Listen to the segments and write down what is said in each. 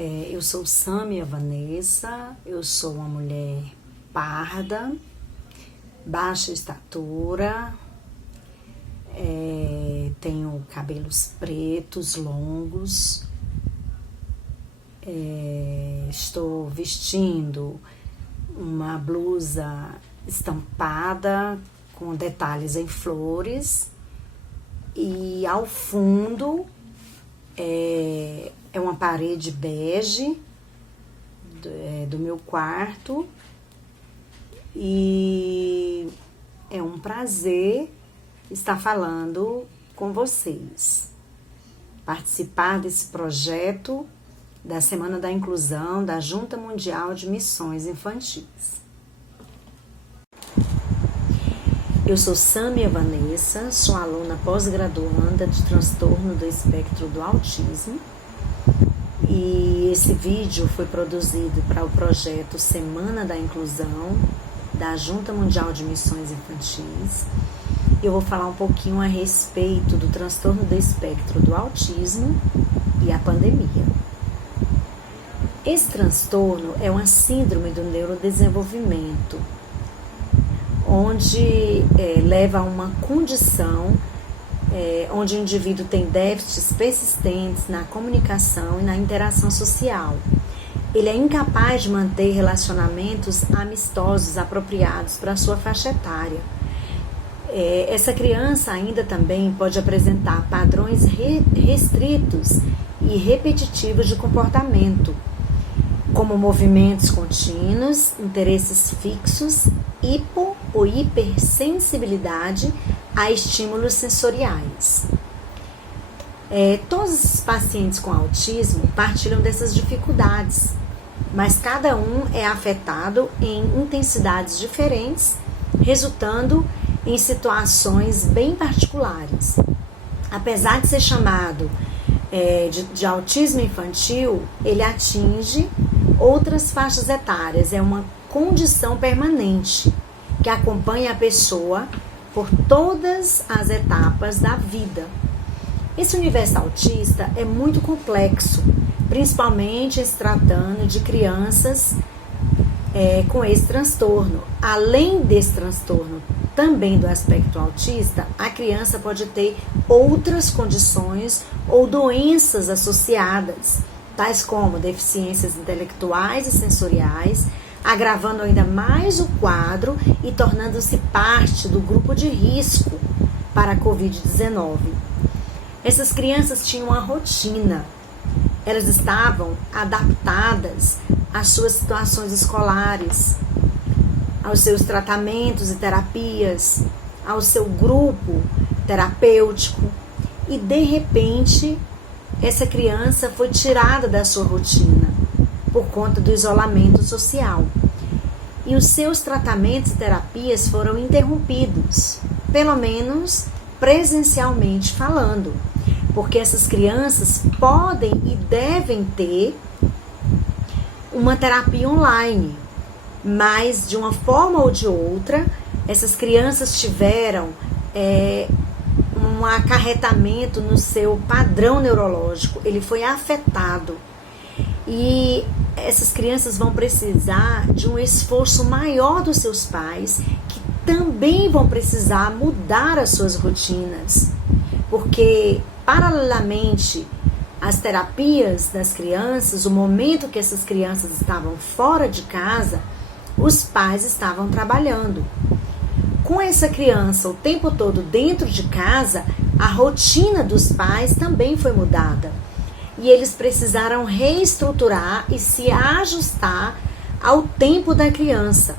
Eu sou Sâmia Vanessa, eu sou uma mulher parda, baixa estatura, tenho cabelos pretos, longos, estou vestindo uma blusa estampada com detalhes em flores e ao fundo é uma parede bege do meu quarto e é um prazer estar falando com vocês, participar desse projeto da Semana da Inclusão da Junta Mundial de Missões Infantis. Eu sou Sâmia Vanessa, sou aluna pós-graduanda de transtorno do espectro do autismo e esse vídeo foi produzido para o projeto Semana da Inclusão da Junta Mundial de Missões Infantis. Eu vou falar um pouquinho a respeito do transtorno do espectro do autismo e a pandemia. Esse transtorno é uma síndrome do neurodesenvolvimento, onde leva a uma condição onde o indivíduo tem déficits persistentes na comunicação e na interação social. Ele é incapaz de manter relacionamentos amistosos apropriados para a sua faixa etária. Essa criança ainda também pode apresentar padrões restritos e repetitivos de comportamento, como movimentos contínuos, interesses fixos, hipo ou hipersensibilidade a estímulos sensoriais. Todos os pacientes com autismo partilham dessas dificuldades, mas cada um é afetado em intensidades diferentes, resultando em situações bem particulares. Apesar de ser chamado de autismo infantil, ele atinge outras faixas etárias, é uma condição permanente que acompanha a pessoa por todas as etapas da vida. Esse universo autista é muito complexo, principalmente se tratando de crianças com esse transtorno. Além desse transtorno, também do aspecto autista, a criança pode ter outras condições ou doenças associadas, tais como deficiências intelectuais e sensoriais, agravando ainda mais o quadro e tornando-se parte do grupo de risco para a Covid-19. Essas crianças tinham uma rotina, elas estavam adaptadas às suas situações escolares, aos seus tratamentos e terapias, ao seu grupo terapêutico e de repente essa criança foi tirada da sua rotina por conta do isolamento social. E os seus tratamentos e terapias foram interrompidos, pelo menos presencialmente falando, porque essas crianças podem e devem ter uma terapia online, mas de uma forma ou de outra, essas crianças tiveram um acarretamento no seu padrão neurológico, ele foi afetado. E essas crianças vão precisar de um esforço maior dos seus pais, que também vão precisar mudar as suas rotinas, porque paralelamente às terapias das crianças, o momento que essas crianças estavam fora de casa, os pais estavam trabalhando. Com essa criança o tempo todo dentro de casa, a rotina dos pais também foi mudada. E eles precisaram reestruturar e se ajustar ao tempo da criança,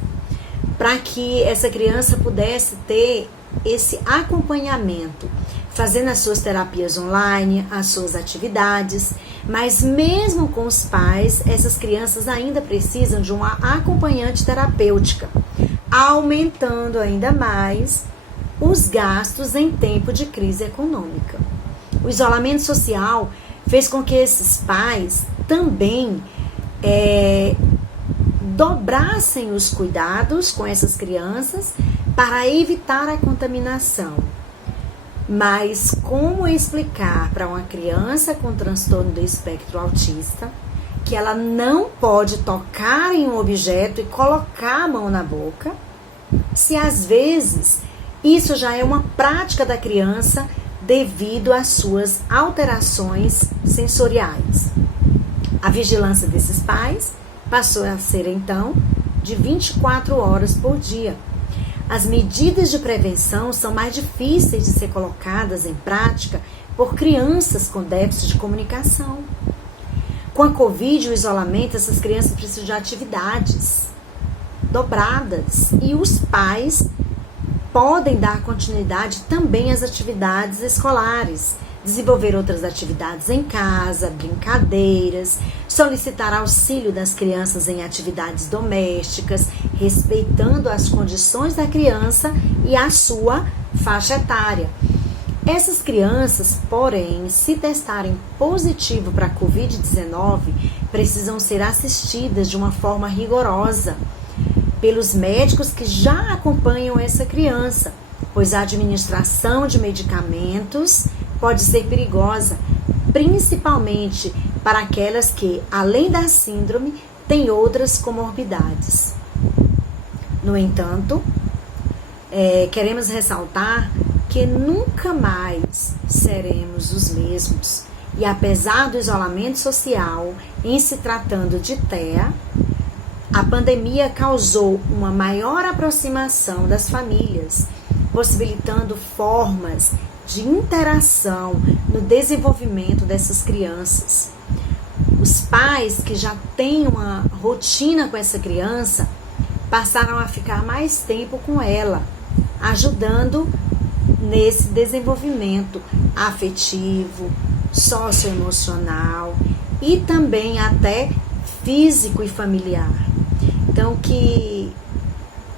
para que essa criança pudesse ter esse acompanhamento, fazendo as suas terapias online, as suas atividades, mas mesmo com os pais, essas crianças ainda precisam de uma acompanhante terapêutica, aumentando ainda mais os gastos em tempo de crise econômica. O isolamento social fez com que esses pais também dobrassem os cuidados com essas crianças para evitar a contaminação. Mas como explicar para uma criança com transtorno do espectro autista que ela não pode tocar em um objeto e colocar a mão na boca, se às vezes isso já é uma prática da criança devido às suas alterações sensoriais. A vigilância desses pais passou a ser, então, de 24 horas por dia. As medidas de prevenção são mais difíceis de ser colocadas em prática por crianças com déficit de comunicação. Com a Covid e o isolamento, essas crianças precisam de atividades dobradas e os pais podem dar continuidade também às atividades escolares, desenvolver outras atividades em casa, brincadeiras, solicitar auxílio das crianças em atividades domésticas, respeitando as condições da criança e a sua faixa etária. Essas crianças, porém, se testarem positivo para a Covid-19, precisam ser assistidas de uma forma rigorosa pelos médicos que já acompanham essa criança, pois a administração de medicamentos pode ser perigosa, principalmente para aquelas que, além da síndrome, têm outras comorbidades. No entanto, queremos ressaltar que nunca mais seremos os mesmos. E apesar do isolamento social, em se tratando de TEA, a pandemia causou uma maior aproximação das famílias, possibilitando formas de interação no desenvolvimento dessas crianças. Os pais que já têm uma rotina com essa criança passaram a ficar mais tempo com ela, ajudando nesse desenvolvimento afetivo, socioemocional e também até físico e familiar. Então, que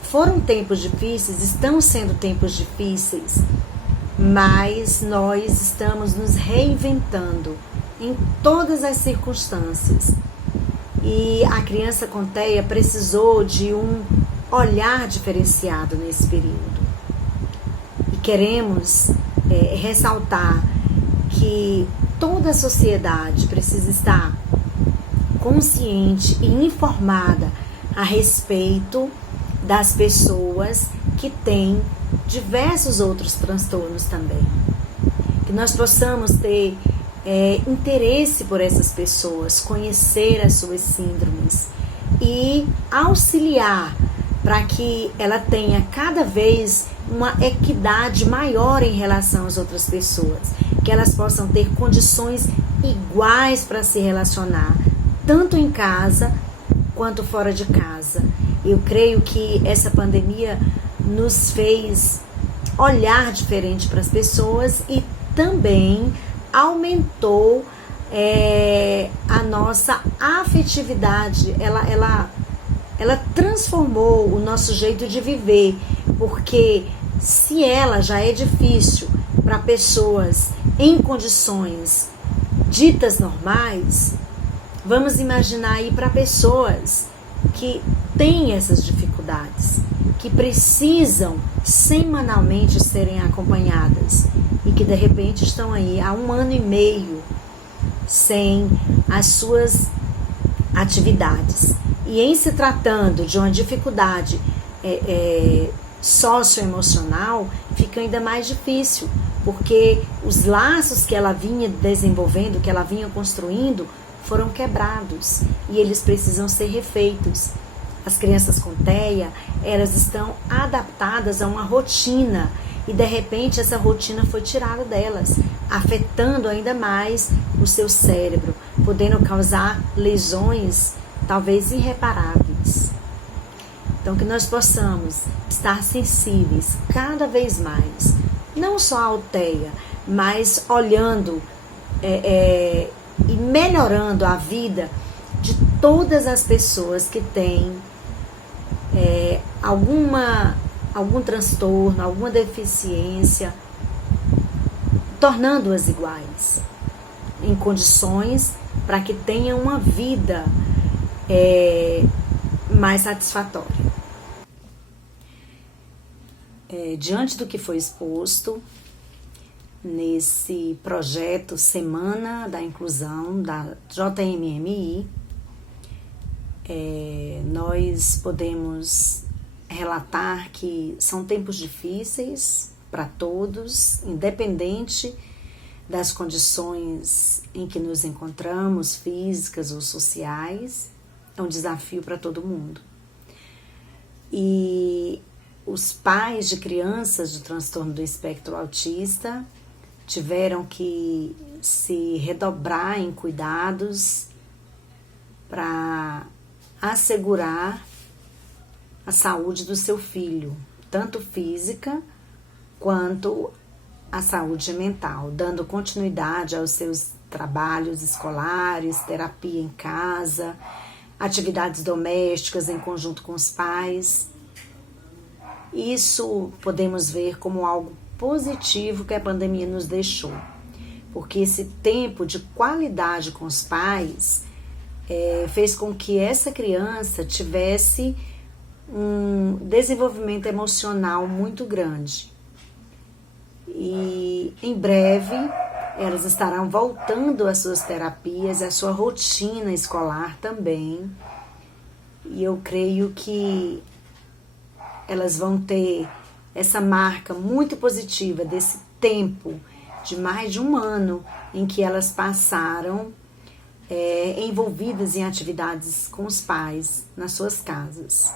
foram tempos difíceis, estão sendo tempos difíceis, mas nós estamos nos reinventando em todas as circunstâncias. E a criança com TEA precisou de um olhar diferenciado nesse período. E queremos ressaltar que toda a sociedade precisa estar consciente e informada a respeito das pessoas que têm diversos outros transtornos também. Que nós possamos ter interesse por essas pessoas, conhecer as suas síndromes e auxiliar para que ela tenha cada vez uma equidade maior em relação às outras pessoas, que elas possam ter condições iguais para se relacionar, tanto em casa quanto fora de casa. Eu creio que essa pandemia nos fez olhar diferente para as pessoas e também aumentou a nossa afetividade, ela transformou o nosso jeito de viver, porque se ela já é difícil para pessoas em condições ditas normais, vamos imaginar aí para pessoas que têm essas dificuldades, que precisam semanalmente serem acompanhadas e que de repente estão aí há 1 ano e meio sem as suas atividades. E em se tratando de uma dificuldade socioemocional, fica ainda mais difícil, porque os laços que ela vinha desenvolvendo, que ela vinha construindo, foram quebrados e eles precisam ser refeitos. As crianças com TEA, elas estão adaptadas a uma rotina e de repente essa rotina foi tirada delas, afetando ainda mais o seu cérebro, podendo causar lesões talvez irreparáveis. Então que nós possamos estar sensíveis cada vez mais, não só ao TEA, mas olhando e melhorando a vida de todas as pessoas que têm algum transtorno, alguma deficiência, tornando-as iguais, em condições para que tenham uma vida mais satisfatória. Diante do que foi exposto nesse projeto Semana da Inclusão da JMMI, Nós podemos relatar que são tempos difíceis para todos, independente das condições em que nos encontramos, físicas ou sociais. É um desafio para todo mundo. E os pais de crianças de transtorno do espectro autista tiveram que se redobrar em cuidados para assegurar a saúde do seu filho, tanto física quanto a saúde mental, dando continuidade aos seus trabalhos escolares, terapia em casa, atividades domésticas em conjunto com os pais. Isso podemos ver como algo positivo que a pandemia nos deixou, porque esse tempo de qualidade com os pais fez com que essa criança tivesse um desenvolvimento emocional muito grande. E em breve elas estarão voltando às suas terapias, à sua rotina escolar também. E eu creio que elas vão ter essa marca muito positiva desse tempo de mais de um ano em que elas passaram envolvidas em atividades com os pais nas suas casas.